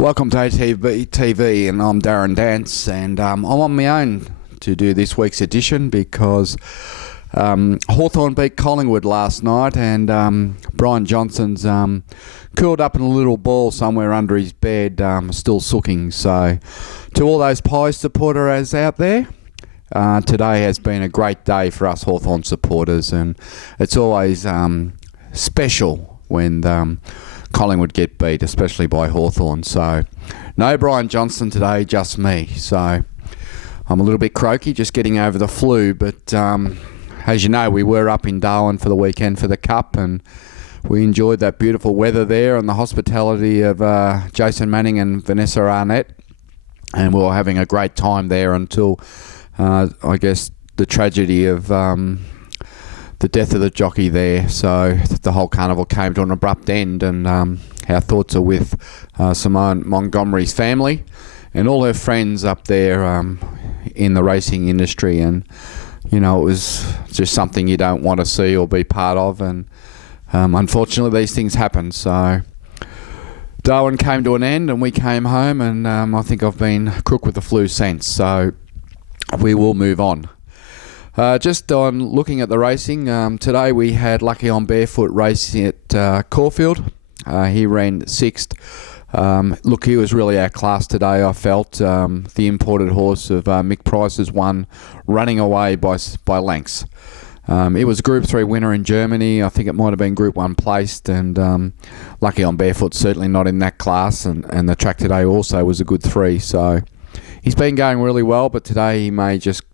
Welcome to ATBTV, and I'm Darren Dance, and I'm on my own to do this week's edition because Hawthorn beat Collingwood last night, and Brian Johnson's curled up in a little ball somewhere under his bed, still sooking. So to all those Pies supporters out there, today has been a great day for us Hawthorn supporters, and it's always special when Collingwood get beat, especially by Hawthorn. So no Brian Johnson today, just me. So I'm a little bit croaky, just getting over the flu. But as you know, we were up in Darwin for the weekend for the Cup, and we enjoyed that beautiful weather there and the hospitality of Jason Manning and Vanessa Arnett. And we were having a great time there until, I guess, the tragedy of the death of the jockey there. So the whole carnival came to an abrupt end, and our thoughts are with Simone Montgomery's family and all her friends up there in the racing industry. And you know, it was just something you don't want to see or be part of, and unfortunately these things happen. So Darwin came to an end and we came home, and I think I've been crook with the flu since, so we will move on. Just on looking at the racing, today we had Lucky on Barefoot racing at Caulfield. He ran sixth. Look, he was really outclassed today, I felt. The imported horse of Mick Price's won, running away by lengths. It was a Group 3 winner in Germany. I think it might have been Group 1 placed, and Lucky on Barefoot certainly not in that class, and the track today also was a good 3. So he's been going really well, but today he may just,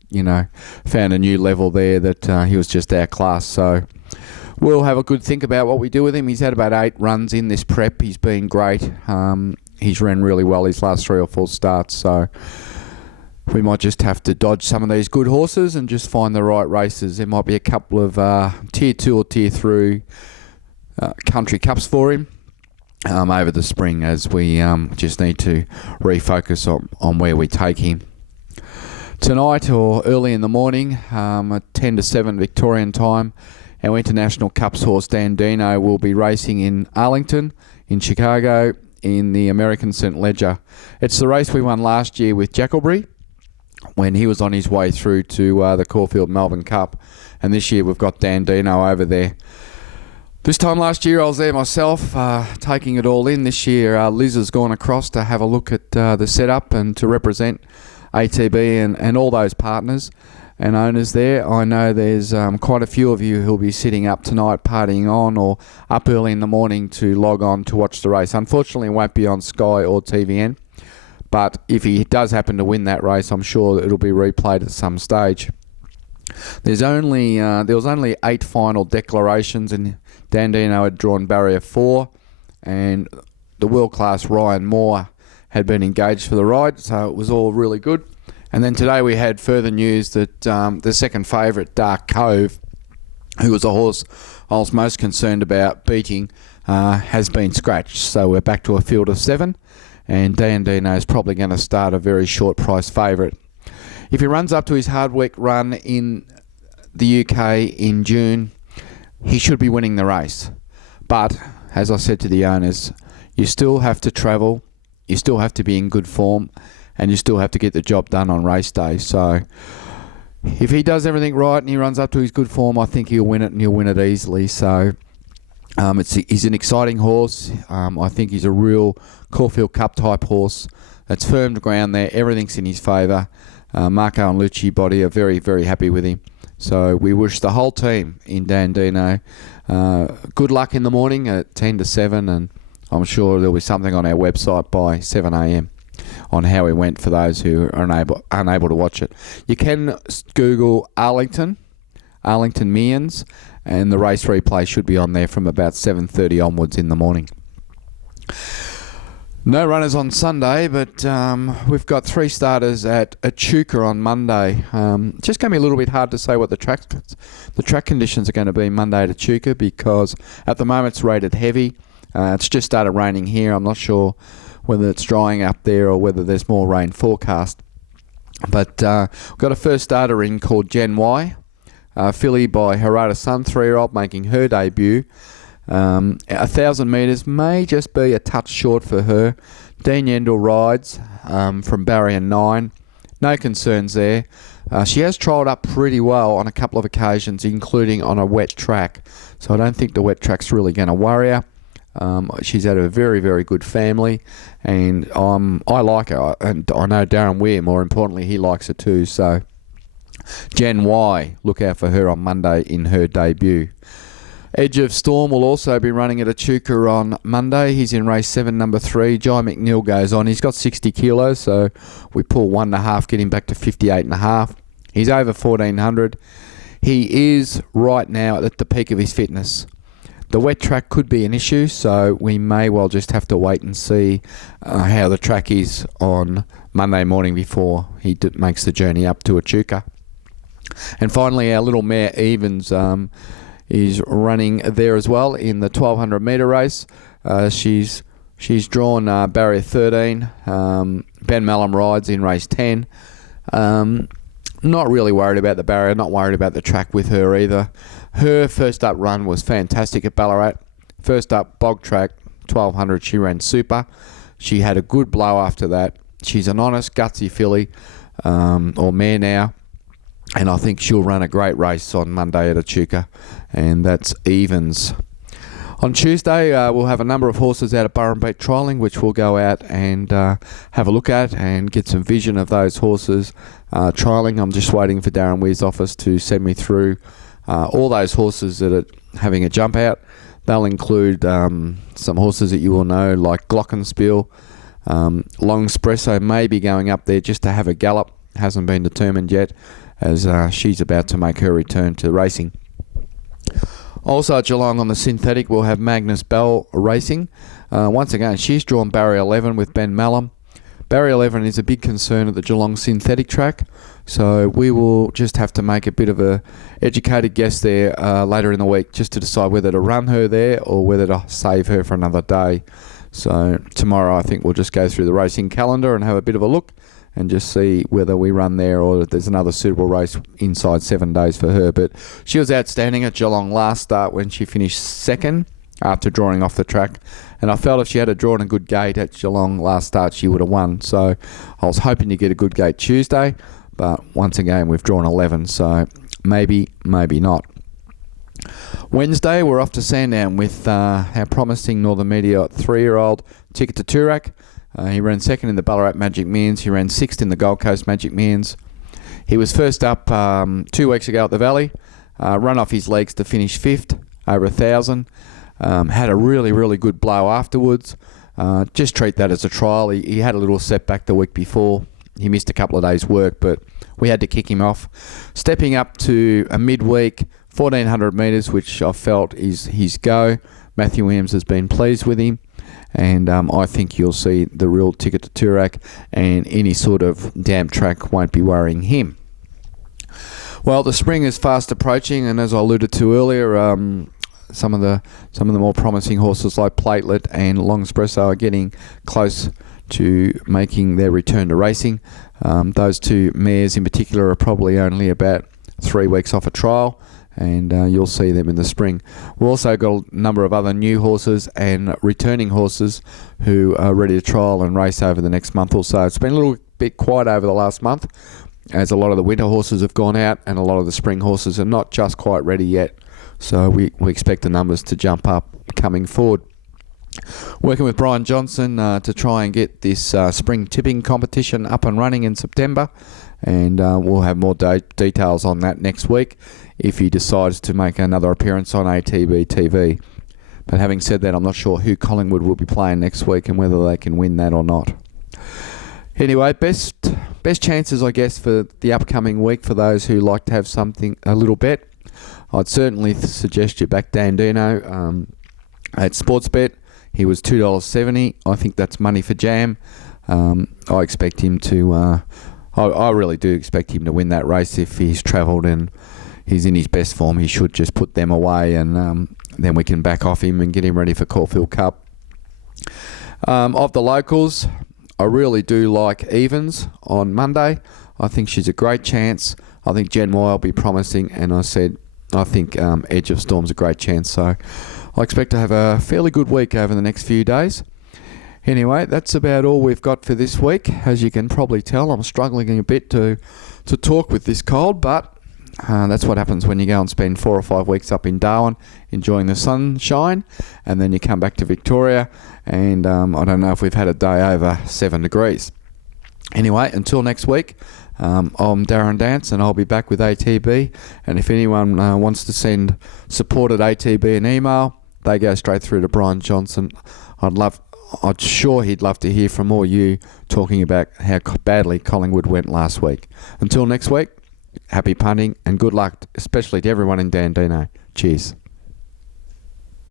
found a new level there that he was just outclassed. So we'll have a good think about what we do with him. He's had about 8 runs in this prep. He's been great. He's ran really well his last 3 or 4 starts. So we might just have to dodge some of these good horses and just find the right races. There might be a couple of Tier 2 or Tier 3 country cups for him over the spring, as we just need to refocus on where we take him. Tonight or early in the morning at 10 to 7 Victorian time, our International Cups horse Dandino will be racing in Arlington in Chicago in the American St. Ledger. It's the race we won last year with Jackalbury when he was on his way through to the Caulfield Melbourne Cup, and this year we've got Dandino over there. This time last year I was there myself, taking it all in. This year Liz has gone across to have a look at the setup and to represent ATB and all those partners and owners there. I know there's quite a few of you who'll be sitting up tonight partying on, or up early in the morning to log on to watch the race. Unfortunately, it won't be on Sky or TVN, but if he does happen to win that race, I'm sure that it'll be replayed at some stage. There was only 8 final declarations, and Dandino had drawn barrier 4, and the world-class Ryan Moore had been engaged for the ride, so it was all really good. And then today we had further news that the second favourite, Dark Cove, who was a horse I was most concerned about beating, has been scratched. So we're back to a field of 7, and Dandino is probably going to start a very short price favourite. If he runs up to his Hardwick run in the UK in June, he should be winning the race. But, as I said to the owners, you still have to travel, you still have to be in good form, and you still have to get the job done on race day. So if he does everything right and he runs up to his good form, I think he'll win it, and he'll win it easily. So he's an exciting horse. I think he's a real Caulfield Cup type horse that's firmed ground there. Everything's in his favour. Marco and Lucci Body are very, very happy with him. So we wish the whole team in Dandino good luck in the morning at 10 to 7, and I'm sure there'll be something on our website by 7 a.m. on how he went for those who are unable to watch it. You can Google Arlington Millions, and the race replay should be on there from about 7:30 onwards in the morning. No runners on Sunday, but we've got 3 starters at Echuca on Monday. Just going to be a little bit hard to say what the track conditions are going to be Monday at Echuca, because at the moment it's rated heavy. It's just started raining here. I'm not sure whether it's drying up there or whether there's more rain forecast. But we've got a first starter in called Gen Y, filly by Harada Sun, 3-year-old, making her debut. 1,000 metres may just be a touch short for her. Dean Yendall rides from barrier 9. No concerns there. She has trialled up pretty well on a couple of occasions, including on a wet track. So I don't think the wet track's really going to worry her. She's had a very, very good family, and I like her. And I know Darren Weir, more importantly, he likes her too. So Jen Y, look out for her on Monday in her debut. Edge of Storm will also be running at Echuca on Monday. He's in race 7, number 3. Jai McNeil goes on. He's got 60 kilos, so we pull 1.5, get him back to 58.5. He's over 1,400. He is right now at the peak of his fitness. The wet track could be an issue, so we may well just have to wait and see how the track is on Monday morning before he makes the journey up to Echuca. And finally, our little mare Evans is running there as well in the 1,200 metre race. She's drawn barrier 13. Ben Mallam rides in race 10. Not really worried about the barrier, not worried about the track with her either. Her first up run was fantastic at Ballarat. First up bog track, 1,200, she ran super. She had a good blow after that. She's an honest, gutsy filly, or mare now. And I think she'll run a great race on Monday at Echuca, and that's Evans. On Tuesday, we'll have a number of horses out at Burrumbeat trialling, which we'll go out and have a look at and get some vision of those horses trialling. I'm just waiting for Darren Weir's office to send me through all those horses that are having a jump out. They'll include some horses that you will know, like Glockenspiel. Long Espresso may be going up there just to have a gallop. Hasn't been determined yet, as she's about to make her return to racing. Also at Geelong on the synthetic, we'll have Magnus Bell racing. Once again, she's drawn barrier 11 with Ben Mallam. Barrier 11 is a big concern at the Geelong synthetic track, so we will just have to make a bit of a educated guess there later in the week, just to decide whether to run her there or whether to save her for another day. So tomorrow I think we'll just go through the racing calendar and have a bit of a look and just see whether we run there or if there's another suitable race inside 7 days for her. But she was outstanding at Geelong last start when she finished second after drawing off the track. And I felt if she had drawn a good gate at Geelong last start, she would have won. So I was hoping to get a good gate Tuesday. But once again, we've drawn 11. So maybe, maybe not. Wednesday, we're off to Sandown with our promising Northern Media 3-year-old Ticket to Toorak. He ran second in the Ballarat Magic Millions. He ran sixth in the Gold Coast Magic Millions. He was first up 2 weeks ago at the Valley. Run off his legs to finish fifth, over 1,000. Had a really, really good blow afterwards. Just treat that as a trial. He had a little setback the week before. He missed a couple of days' work, but we had to kick him off. Stepping up to a midweek, 1,400 metres, which I felt is his go. Matthew Williams has been pleased with him. And I think you'll see the real Ticket to Toorak, and any sort of damp track won't be worrying him. Well, the spring is fast approaching, and as I alluded to earlier, some of the more promising horses like Platelet and Long Espresso are getting close to making their return to racing. Those two mares in particular are probably only about 3 weeks off a trial, and you'll see them in the spring. We've also got a number of other new horses and returning horses who are ready to trial and race over the next month or so. It's been a little bit quiet over the last month, as a lot of the winter horses have gone out and a lot of the spring horses are not just quite ready yet. So we expect the numbers to jump up coming forward. Working with Brian Johnson to try and get this spring tipping competition up and running in September, and we'll have more details on that next week if he decides to make another appearance on ATBTV. But having said that, I'm not sure who Collingwood will be playing next week and whether they can win that or not. Anyway, best chances, I guess, for the upcoming week for those who like to have a little bet. I'd certainly suggest you back Dandino at Sportsbet. He was $2.70. I think that's money for jam. I expect him to... I really do expect him to win that race. If he's travelled and he's in his best form, he should just put them away, and then we can back off him and get him ready for Caulfield Cup. Of the locals, I really do like Evans on Monday. I think she's a great chance. I think Jen Moy will be promising, and I think Edge of Storm's a great chance. So I expect to have a fairly good week over the next few days. Anyway, that's about all we've got for this week. As you can probably tell, I'm struggling a bit to talk with this cold, but that's what happens when you go and spend 4 or 5 weeks up in Darwin enjoying the sunshine, and then you come back to Victoria, and I don't know if we've had a day over 7 degrees. Anyway, until next week, I'm Darren Dance, and I'll be back with ATB. And if anyone wants to send support at ATB an email, they go straight through to Brian Johnson. I'm sure he'd love to hear from all you talking about how badly Collingwood went last week. Until next week, happy punting and good luck, especially to everyone in Dandino. Cheers.